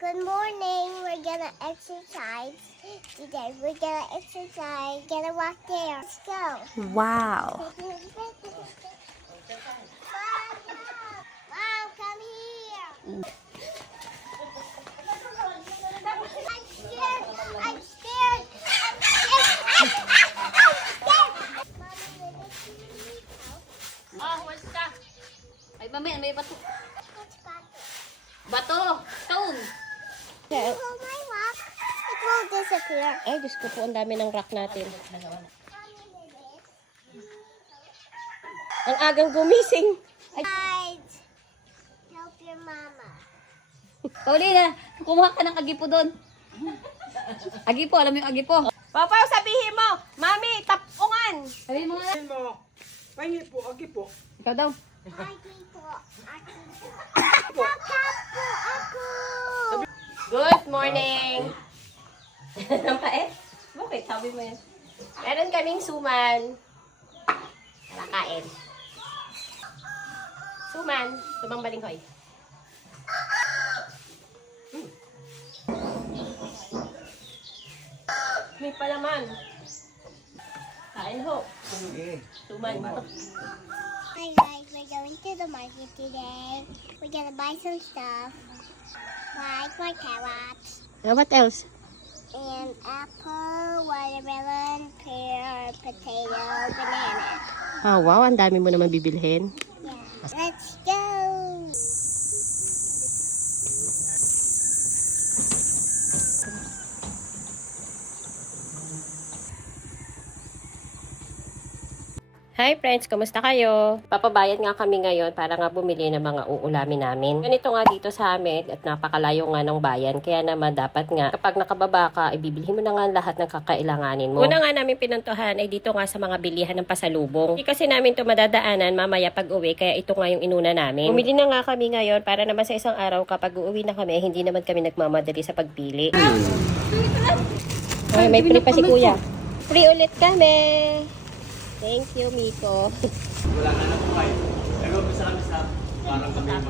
Good morning. We're gonna exercise today. We're gonna exercise. Gonna walk there. Let's go. Wow. Mom, come here. I'm scared. I'm scared. I'm scared. I'm? Oh, what's that? Ay, mamaya, may bato. Bato! Stone! Will my rock? It will disappear. Ay, Diyos ko po, ang dami ng rock natin. Ang agang gumising. Guys, help your mama. Pauli na, kumuha ka ng agipo doon. Agipo, alam mo yung agipo. Papa, sabihin mo, Mami, tapungan. Sabihin mo nga. Sabihin mo, pahingi po, agi po. Ikaw daw. Aki po. Aki po. Kaka po ako. Good morning. Ang pait? Bakit? Sabi mo yan. Meron kaming suman. Tara, kain. Suman. Sumang balinghoy. Mm. May palaman. Kain ho. Suman. Hi guys, we're going to the market today. We're gonna buy some stuff. Like more carrots Uh, what else? and apple, watermelon, pear, potato, banana. Oh, wow, ang dami mo naman bibilhin. Yeah. Let's Hi friends, kumusta kayo? Papabayad nga kami ngayon para nga bumili ng mga uulamin namin. Ganito nga dito sa amin at napakalayo nga ng bayan. Kaya naman dapat nga kapag nakababa ka, ibibilhin mo na nga lahat ng kakailanganin mo. Una nga namin pinuntuhan ay dito nga sa mga bilihan ng pasalubong. Hindi kasi namin to madadaanan mamaya pag uwi kaya ito nga yung inuna namin. Bumili na nga kami ngayon para naman sa isang araw kapag uuwi na kami, hindi naman kami nagmamadali sa pagpili. Ay, may free pa si kuya. Free ulit kami. Thank you, Miko.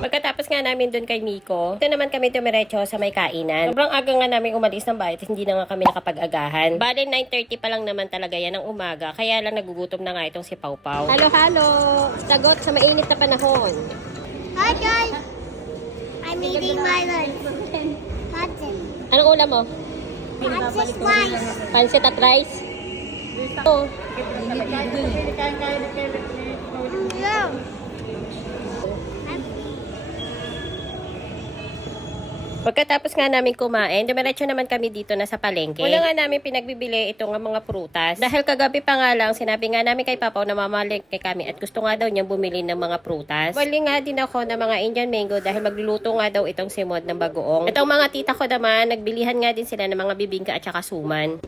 Pagkatapos nga namin doon kay Miko, ito naman kami tumiretso sa may kainan. Sobrang aga nga namin umalis ng bahay, hindi na nga kami nakapag-agahan. Bale, 9.30 pa lang naman talaga yan ng umaga, kaya lang nagugutom na nga itong si Pau Pau. Halo, halo! Sagot sa mainit na panahon. Hi guys. I'm eating my lunch. Cotton. Anong ulam mo? Cotton slice. Pancit at rice? Oh, No. Pagkatapos nga namin kumain, dumiretso naman kami dito na sa palengke. Wala nga namin pinagbibili ito nga mga prutas. Dahil kagabi pa nga lang, sinabi nga namin kay Papaw na mamalengke kami at gusto nga daw niyang bumili ng mga prutas. Bali nga din ako ng mga Indian mango dahil magluluto nga daw itong simod ng bagoong. Itong mga tita ko naman, nagbilihan nga din sila ng mga bibingka at saka suman.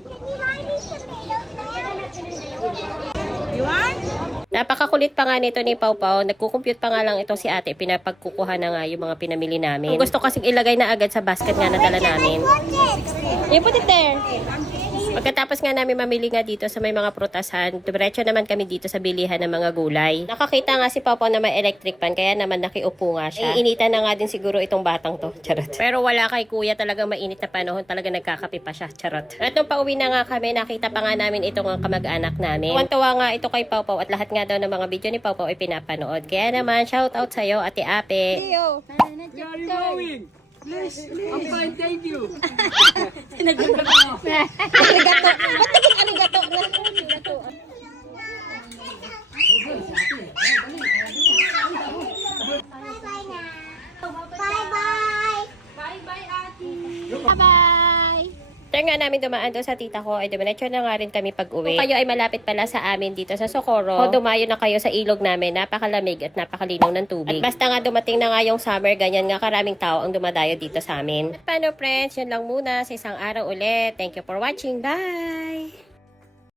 Napakakulit pa nga nito ni Pau Pau. Nagkukumpute pa nga lang ito si ate. Pinapagkukuha na nga yung mga pinamili namin. Gusto kasing ilagay na agad sa basket nga na dala namin. You put it there. Pagkatapos nga namin mamili nga dito sa may mga prutasan, diretso naman kami dito sa bilihan ng mga gulay. Nakakita nga si Papa na may electric pan, kaya naman nakiupo nga siya. Iinitan na nga din siguro itong batang to. Charot. Pero wala kay kuya talagang mainit na panahon, talaga nagkakape pa siya. Charot. At nung pauwi na nga kami, nakita pa nga namin itong mga kamag-anak namin. Tuwan-tuwa nga ito kay Pau at lahat nga daw ng mga video ni Pau ay pinapanood. Kaya naman, shout out sa'yo, Ate Ape. Where are you going? Please, I'm fine, thank you. Bye-bye nga namin dumaan doon sa tita ko, ay dumiretso na nga rin kami pag uwi. Kung kayo ay malapit pala sa amin dito sa Socorro, o dumayo na kayo sa ilog namin, napakalamig at napakalinaw ng tubig. At basta nga dumating na nga yung summer, ganyan nga karaming tao ang dumadayo dito sa amin. At paano friends, yun lang muna sa isang araw ulit. Thank you for watching. Bye!